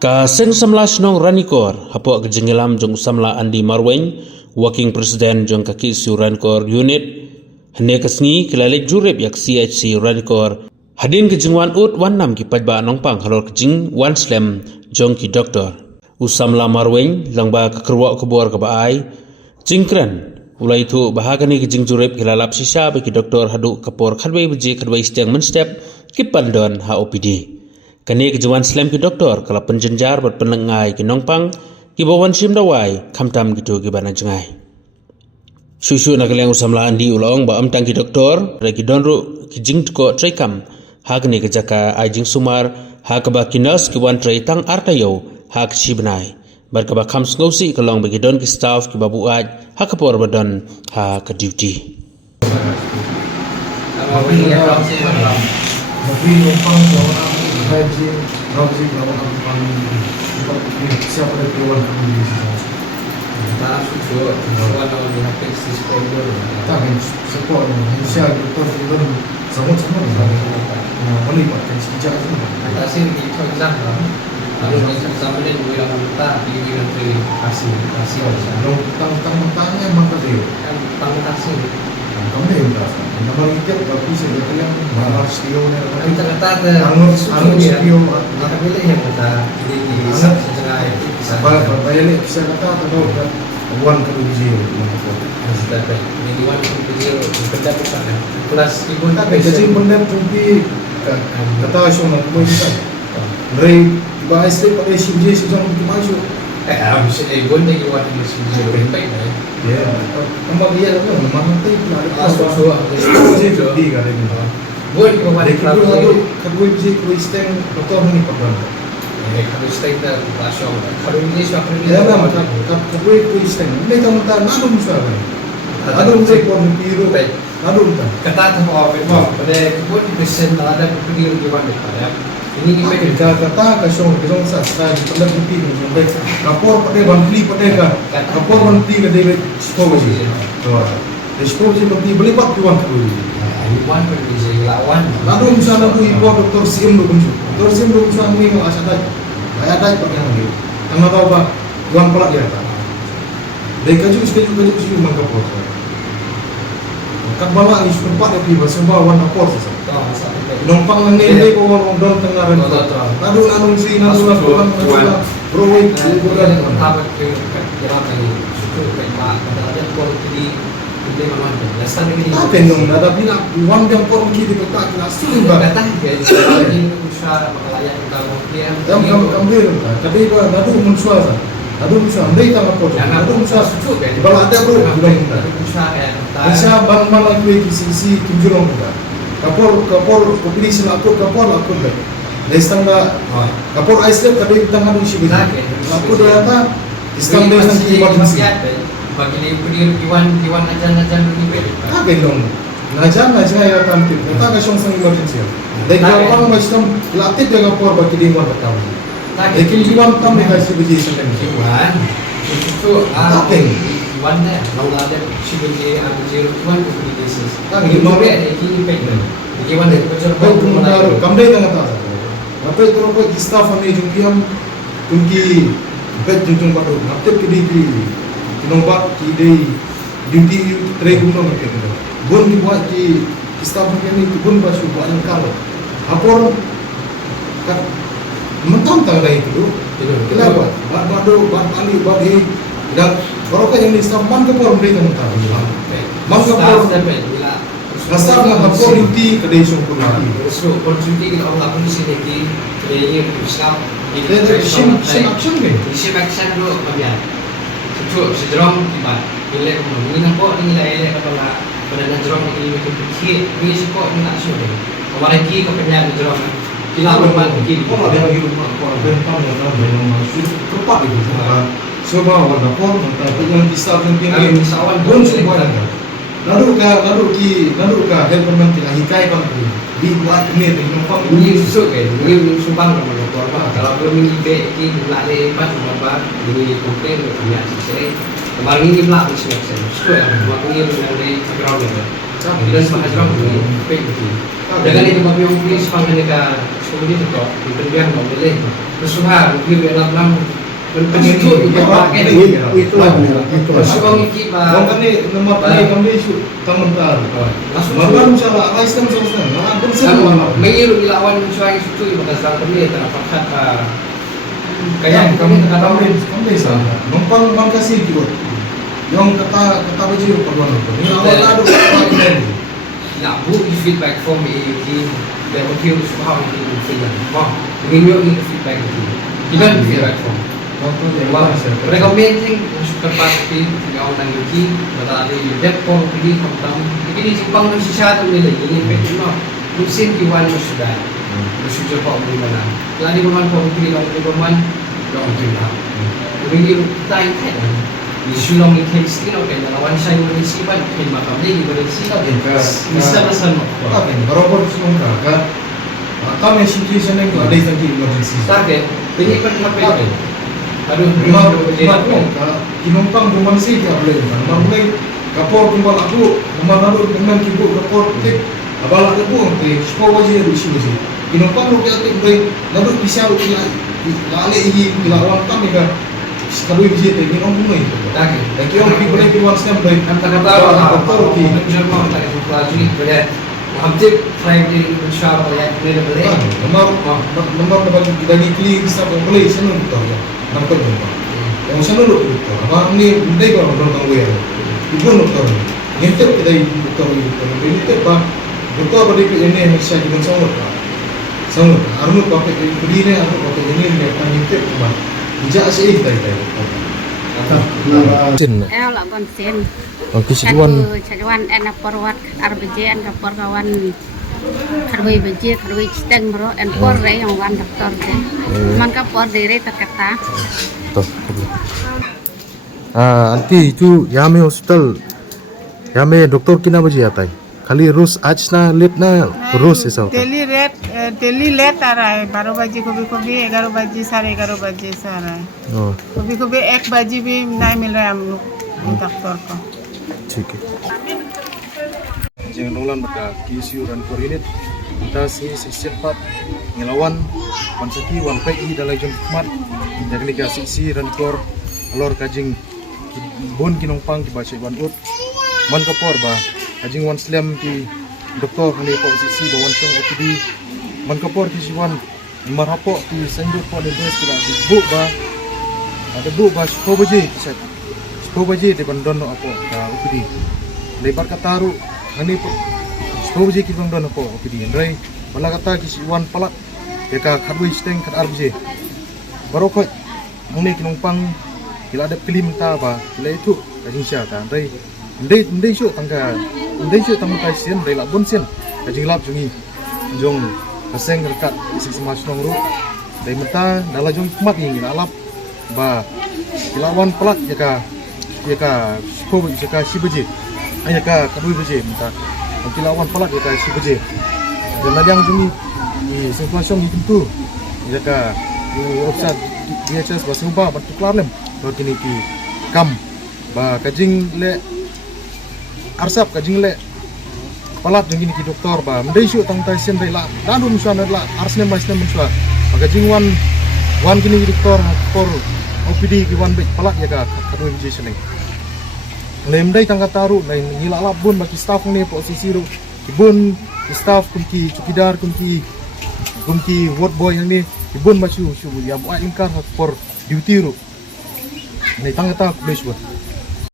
Ka seng samlas nong Ranikor, hapok kejengelam jong samla Andi Marweng, Working President jong kaki su Ranikor Unit, hene kesngi kelalik jurep yak CHC Ranikor, hadin kejengwan ut wanam ki pajba nongpang halor kejing wan slam jong ki doktor. Usamla Marweng langba kekerwak kebuar kebaai, jingkran, ulai itu bahagani kejing jurep kilalap sisa bagi doktor haduk kapor kadwai beji kadwai stiang menstep ki pandon HOPD. Kani kejuan slam ki doktor kalau penjenjar buat penengai ki nongpang ki bawan sim dawai kamtam gitu ki bana jengai. Susu nak liang usamla Andi ulong ba amtang ki doktor lagi donru ki jing ko traikam hagni ke jaka ajing sumar ha ka ba kinas ki wan trai tang artayo ha ki sibnai bar ka ba kam sngosi ka long bagi don ki staff ki babu aj ha ka por badon ha ka duty. Tapi numpang orang haji, orang siapa yang keluar kami di sana? Tak sudah, orang orang yang pakai sistem itu. Tak kan, sekolah Indonesia itu pun sama-sama boleh pakai sejak itu. Ada sih di Thailand, lalu di sama dengan orang kita di negeri Asia. Kalau tang-tangnya maka dia, Kan tamu kasih. kami juga. Nama itu tapi saya yang balas skill ni. Kita kata Anu skill. Maka pilih yang kita di sejarah itu bisa. Bayar ni bisa kata atau wan kerja. Sudah baik. Ini wan kecil benda besar. Kelas ibu Tapi jadi benda tapi kata asal nak boleh bisa. Dari bahasa pada sini sudah masuk. Bisa ibu ni wan kecil baik. Ya, tambah dia tu memang tu Suatu jadi tiga hari ni. buat kemarin Dekik tu satu kadui biji Kristen betul ni pakai. kalau stay dah pasang kalau ini siapa ni Ya lah, kadui Kristen. Ini tahu tak nado musuh apa? Nado musuh pun biru. Nado musuh. kata tu apa pada buat Kristen ada video di mana ada ini kita Kata kasong sah. Pada bukti ni. Kapor pada bantli pada kan. Kapor bantli ke dia stop je. Stop je bantli beli pat tuan kadui. Iwan berbeza lawan. Lalu misalnya aku ibu doktor SIM lu kunci. Doktor SIM lu kunci aku yang asal dah. Ayah dah pakai lagi. Karena tahu apa? Tuan pelak dia tak. Mereka juga sekali mangkap pos. Kan bala ni sempat dia tiba sebab warna pos. Numpang nang ni ko orang don tengah ren. Lalu si lalu Bro bukan Tahu ke jalan ini. Suku pemak ada pol di mana dasar ini. apa yang ada bila uang yang kau mungkin dipetak kelas Sudah kata ini usaha makalayan kita mungkin. kamu tapi nadu mensuasa nadu mensuasa mereka apa nadu mensuasa kalau ada bro bilang kita Usaha yang Aisyah bang malam tu sisi tunjulong kita kapor populasi aku kapor aku dah destan dah kapor Aisyah tadi kita ngadu isi betul aku dia kata Islam dia nanti emergency bagi Iwan ajan ini apa yang ngajar ya tampil kita kasih sang emergency dek orang macam latih dia kapor bagi dia buat tahu lekin Iwan tam dia kasih biji sendiri Iwan itu apa Iwan dah kalau ada sebagai Iwan komunikasi Tak, ini Iwan- mau ada ini pengen Iwan dari bocor baik mengaruh kamde tengah tak apa itu orang buat staff ni jumpiam tunki bet junjung padu ngaptep ke nombat ki duty tray gunung ke bun dibuat di staff ni bun basu buat kalau apor kan mentang-tang dah itu kenapa badu bali badi dan orang yang di staff man ke por mereka mentang man ke por Nasab nak kapor duty kedai sungkur lagi. So, opportunity kita orang pun di sini ini Islam Dia sim action ke? isi action dulu kemudian sejurong tiba bila ini nampak ini lah elok kepala pada jurong ini kecil ini sekok ini tak sudah apalagi kepenyan jurong kita berbuat begini Kalau ada lagi rumah kau bentang yang dalam dalam masuk tepat itu. Sebab warna pun tapi yang bisa mungkin Kalau misalkan pun semua ada. Lalu ka helpman kita hikai bang dibuat ini tu nampak ini susuk kan ini sumbang sama korban kalau belum ini baik ini nak lepas korban ini komplain dengan sini kemarin ini pula mesti action susuk ya buat ini dengan background Bila sama jerong ni baik betul. Dengan itu bagi orang Inggeris panggil mereka sekolah itu kok di pendidikan mau boleh. Bersuara mungkin dalam dalam pendidikan juga pakai. Itulah. Sekolah ini Orang kan ni nomor tadi kami isu komentar. Malam salah, Islam salah. Malam pun salah. Mengiru ilawan mencuai suci maka serang kami tanah pakat kayak kami salah. Numpang mangkasi juga. Yang kata baju pagwan itu. Ini awal ada apa ini? Nak bu feedback from me dia mungkin how you feel. Wah, ingin you feedback itu. Kita feedback from. Recommending super pasti gaul dan yuki berada di Depok pergi kampung. Ini simpang dan sisa tu nilai ini betul. Musim kiwan sudah. Bersujuk kau di mana? Kalau di mana kau pergi lawan di mana? Lawan di mana? Begini time kan. Di sulung ini kesti nak kena lawan saya mesti siapa kena makam ni berisi tak bisa bersama. Tapi berapa sulung kakak? Kami situation yang ada di sini emergency. Tak ke? Ini pernah apa? Aduh, kinumpang rumah sih tak boleh. Mulai kapor kumpul aku, rumah lalu dengan kibu kapor tik, abal aku pun tik, sepuluh wajib ada isu sih. Kinumpang lu kita tik boleh, lalu bisa lu lale ini, lawan tam mereka. Kalau bisa tik, minum bunga itu. Tak ke? Dan kita orang boleh kiwan setiap boleh. Kata-kata apa? Jerman tak itu pelajari boleh. Hampir Friday bersama yang boleh. Nomor dari klik bisa boleh senang betul ya. Nampak nampak. Yang sana lu betul. Abang ni mendai kau orang tahu ya. Ibu betul. Yang kita betul betul. Ini tu betul pada ini Malaysia juga sama. Sama. Arno pakai beli ni, arno pakai ini ni panjang tu cuma. Bijak sih kita. Lah konsen. Cajuan enak perwat RBJ en kapor kawan karwai beje karwai citeng bro en por re yang wan doktor je. Man kapor dere terkata. Anti itu yame hospital yame doktor kina baje atai. Kali rus आज ना लेट ना रोज ऐसा होता है daily late आ रहा है 12 बजे कभी 11 बजे 11:30 बजे से आ रहा है कभी 1 बजे भी नहीं मिल रहा है हम लोग डॉक्टर को ठीक है jangan ulang mereka KSU dan koordinat kita cepat ngelawan pansaki wan PI dalam jam mat jadi nika sisi dan kor alor kajing bon kinongpang ki baca wan ut man kapor ba kajing wan slam ki doktor hani po sisi ba wan song OPD man kapor ki siwan marapo ki sendur po de des kila di bu ba ada bu ba 10 baje de bandon apa ka OPD lebar kataru hani po 10 baje ki bandon apa OPD ndai bala kata ki siwan palak ya kadwi steng kad arbje barokot muni kinongpang kila ada kelim ta ba kila itu kajing sia ta ndai syu tangka sian ndai la bon sian kajing lap jungi jong kaseng rekat isi semas nong ru ndai mata dala jong mat ni lap ba kilawan pelak ya ka ko ka si beje aya ka kadui beje mata kilawan pelak ya ka si beje dan ladang jungi ni situasi tentu ya ka offside dia chance ba suba ba tuklar lem do kini ki kam ba kajing le arsap kajing le palat jong kini ki doktor ba mendai syu tang tai sen dai la dadu musuan la arsne masne musua ba kajing wan kini doktor por OPD ki wan be palat ya ka kadui beje seneng lemdai tangga taru lain ngila labun bagi staff ni posisi ru ibun staff kunki cukidar kunki ward boy yang ni ibun macu ya buat ingkar por duty ru ni tangga ta boleh buat